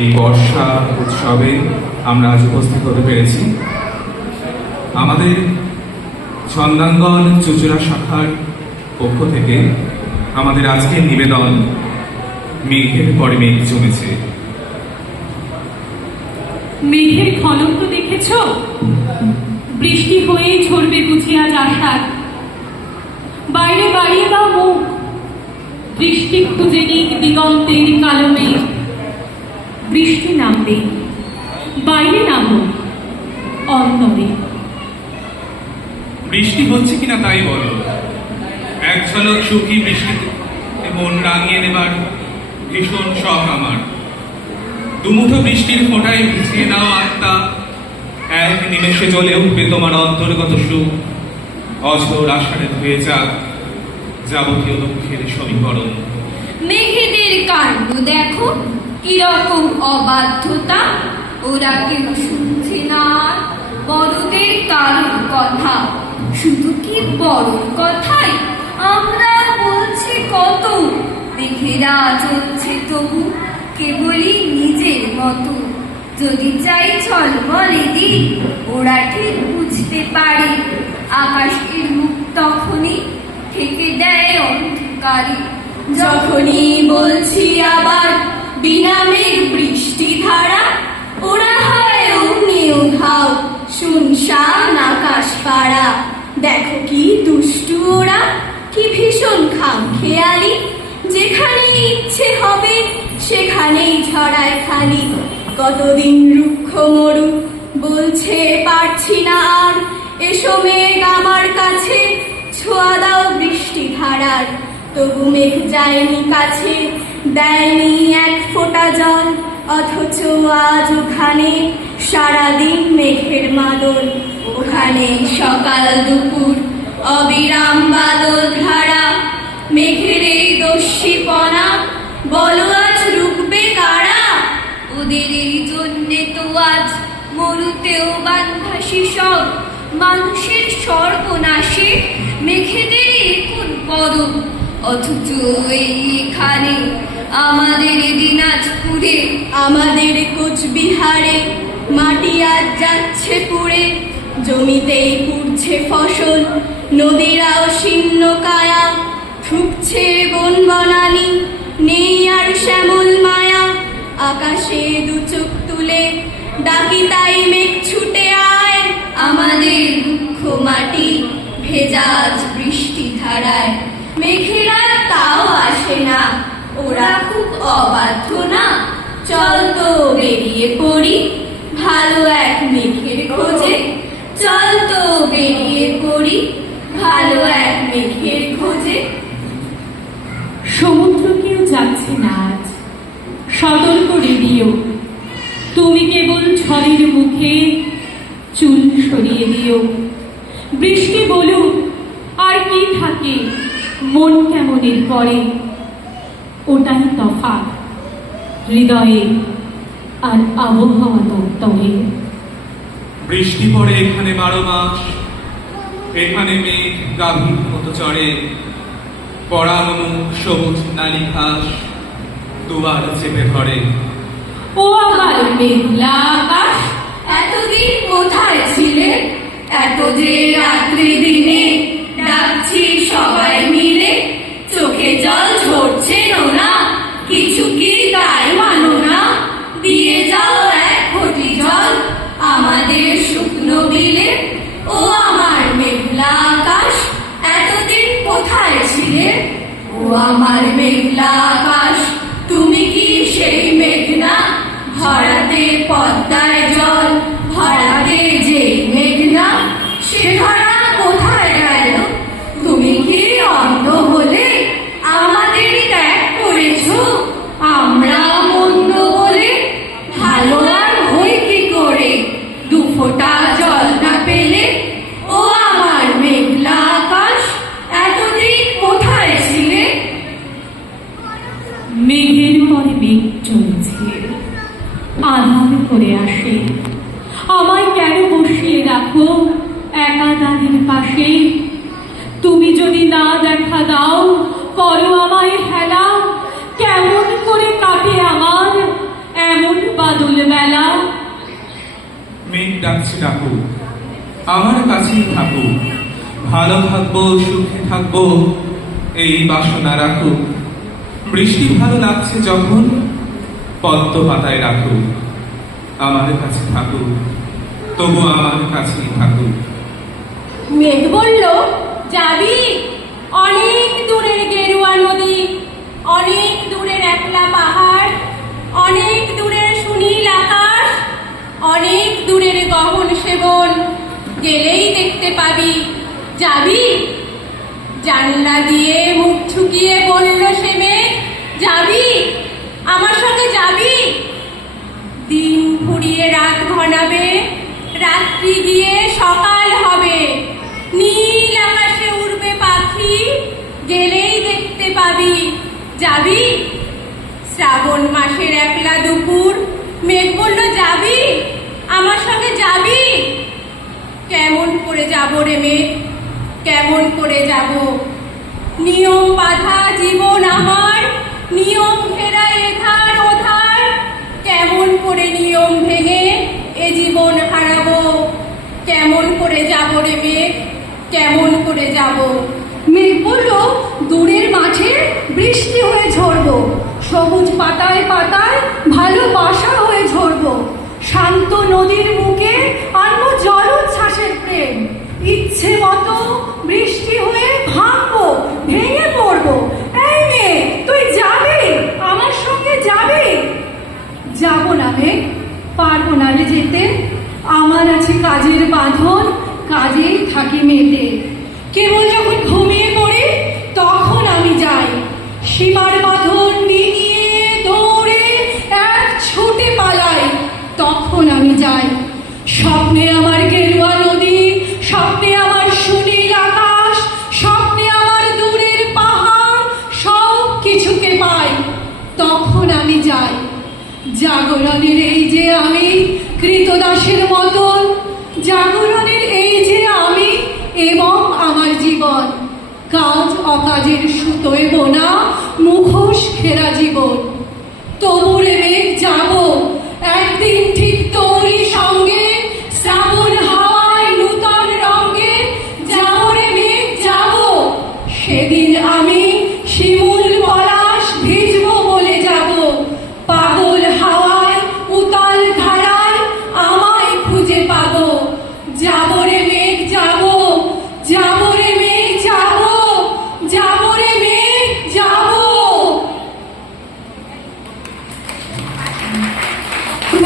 এই বর্ষা উৎসবে আমরা আজ উপস্থিত হতে পেরেছি। আমাদের ছন্দাঙ্গন চুঁচুড়া শাখার পক্ষ থেকে আমাদের আজকের নিবেদন মেঘের পরে মেঘ জমেছে। মেঘের কলঙ্ক দেখেছ? বৃষ্টি হয়ে ঝরবে বুঝি আজ আষাঢ়। বাইরে বাড়িয়ে দাও মুখ, বৃষ্টি খুঁজে নিক দিগন্তের কালো মেঘ। বৃষ্টি নামবে, বাইরে নামো অন্তরে। বৃষ্টি হচ্ছে কিনা তাই বলো। এক ঝলক সুখী বৃষ্টিতে মন রাঙিয়ে নেবার ভীষণ শখ আমার। দুমুঠো বৃষ্টির ফোঁটায় ভিজিয়ে নাও আত্মা, এক নিমেষে জ্বলে উঠবে তোমার অন্তর্গত সুখ। অঝোর আষাঢ়ে ধুয়ে যাক যাবতীয় দুঃখের সমীকরণ। মেঘেদের কাণ্ড দেখো, কিরকম অবাধ্যতা। ওরা কেউ শুনছে না বড়দের কারোর কথা। শুধু কি বড় কথাই আমরা বলছি কত। মেঘেরা চলছে তবু কেবলই নিজের মতো। যদি চাই ঝলমলে দিই ওরা ঠিক বুঝতে পারে। আকাশের মুখ তখনই থেকে দেয় অন্ধকারে। যখনই বলছি আবার বিনামের বৃষ্টি ধারা, ওরা হয় অগ্নি উধাও শুনশান আকাশ পাড়া। দেখো কি দুষ্টু ওরা, কি ভীষণ খামখেয়ালি। যেখানে ইচ্ছে হবে সেখানেই ঝরায় খালি। কতদিন রুক্ষ মরু বলছে পারছি না আর। এসো মেঘ আমার কাছে, ছোঁয়া দাও বৃষ্টি ধারার। তবু মেঘ যায়নি কাছে, দেয়নি এক ফোঁটা জল। অথচ আজ ওখানে সারাদিন মেঘের মাদল। ওখানে সকাল দুপুর অবিরাম বাদল ধারা। মেঘের এই দস্যিপনা বলো আজ রুখবে কারা? ওদের এই জন্যে তো আজ মরুতেও বান্ধা শিশব। মানুষের সর্বনাশে মেঘেদের কোন পদব। অথচ এইখানে আমাদের দিনাজপুরে, আমাদের কোচবিহারে মাটি আজ যাচ্ছে পুড়ে। জমিতেই পুড়ছে ফসল, নদীরাও শীর্ণ কায়া। ঠুকছে বন বনানি, নেই আর শ্যামল মায়া। আকাশে দু চোখ তুলে ডাকি তাই মেঘ ছুটে আয়। আমাদের দুঃখ মাটি ভেজাজ বৃষ্টি ধারায়। মেঘেরা তাও আসে না, ওরা খুব অবাধ্য না। চল তো বেরিয়ে পড়ি ভালো এক মেঘের খোঁজে। চল তো বেরিয়ে পড়ি ভালো এক মেঘের খোঁজে। সমুদ্র কেউ যাচ্ছে না আজ, সতর্ক রেডিও। তুমি কেবল ঝড়ের মুখে চুল সরিয়ে দিও। বৃষ্টি বলুক আর কি থাকে, মন কেমনের পরে। ওটাই তফাৎ হৃদয়ে আর আবহাওয়া তরে। বৃষ্টি পড়ে এখানে 12 মাস, এখানে মেঘ গাভীর মতো চড়ে। পরানো সবুজ নালী ঘাস দুবার চেপে ধরে। ও আমার মেঘলা আকাশ, এতদিন কোথায় ছিলে? এত যে রাত্রি দিনে ডাকছি সবাই মিলে। চোখে জল ঝরছে না, কিছু কি তাই মানো না? দিয়ে যাও এক ঘটি জল আমাদের শুকনো বিলে। ও আমার মেঘলা আকাশ, এতদিন কোথায় ছিলে? ও আমার মেঘলা আকাশ, তুমি কি সেই মেঘনা? ভরাতে পদ্মায় জল, ভরাতে যে মেঘনা, সে ধরা কোথায় গেল? তুমি কি অন্ধ হলে আমাদের ত্যাগ করেছ? আমরা মন্দ বলে ভালো আর হই কি করে? দু ফোঁটা জল না পেলে। ও আমার মেঘলা আকাশ, এতদিন কোথায় ছিলে? মেঘের পরে মেঘ চলছে, আধার করে আসে। আমায় কেন বসিয়ে রাখো একা দাঁড়ির পাশে? তুমি যদি না দেখা দাও, করো আমায় হেলা। কেমন করে কাটে আমার এমন বেলা। মেঘ ডাকছে ডাকু, আমার কাছেই থাকু, ভালো থাকবো সুখে থাকবো এই বাসনা রাখু। বৃষ্টি ভালো লাগছে যখন পদ্ম পাতায় রাখু, আমার কাছে থাকু, তবু আমার কাছেই থাকু। মেঘ বলল, যাবি? অনেক দূরের গেরুয়া নদী, অনেক দূরের একলা পাহাড়, অনেক দূরের সুনীল আকাশ, অনেক দূরের গহন সেবন, গেলেই দেখতে পাবি। যাবি? জানলা দিয়ে মুখ ঠুকিয়ে বলল সে মেঘ, যাবি? আমার সঙ্গে যাবি? দিন ফুরিয়ে রাত ঘনাবে, রাত্রি গিয়ে সকাল হবে, নীল আকাশে উড়বে পাখি, গেলেই দেখতে পাবি। যাবি? শ্রাবণ মাসের একলা দুপুর, মেঘ বলল, যাবি? আমার সঙ্গে যাবি? কেমন করে যাব রে মেঘ, কেমন করে যাব? নিয়ম বাঁধা জীবন আমার, নিয়ম ঘেরা এধার ওধার, কেমন করে নিয়ম ভেঙে এ জীবন হারাবো? কেমন করে যাব রে মেঘ, কেমন করে যাব? মেঘ বলল, দূরের মাঠে বৃষ্টি হয়ে ঝরবো, সবুজ পাতায় পাতায় ভালোবাসা হয়ে ঝরবো, শান্ত নদীর বুকে আনবো জলোচ্ছ্বাসের প্রেম, ইচ্ছে মতো বৃষ্টি হয়ে ভাঙবো, ভেঙে পড়বো। এই মেয়ে, তুই যাবি? আমার সঙ্গে যাবি? যাবো না মেঘ, পারবো না রে যেতে, আমার আছে কাজের বাঁধন, কাজেই থাকি মেতে। কেবল যখন ঘুমিয়ে পড়ি তখন আমি যাই, সীমার বাঁধন ডিঙিয়ে দৌড়ে এক ছুটে পালাই, তখন আমি যাই। স্বপ্নে আমার গেরুয়া নদী, স্বপ্নে আমার সুনীল আকাশ, স্বপ্নে আমার দূরের পাহাড়, সব কিছুকে পাই, তখন আমি যাই। জাগরণের এই যে আমি কৃতদাসের মতন, জাগরণের এই যে আমি এবং আমার জীবন, কাজ অকাজের সুতোয় বোনা মুখোশ ঘেরা জীবন। তবু রে মেঘ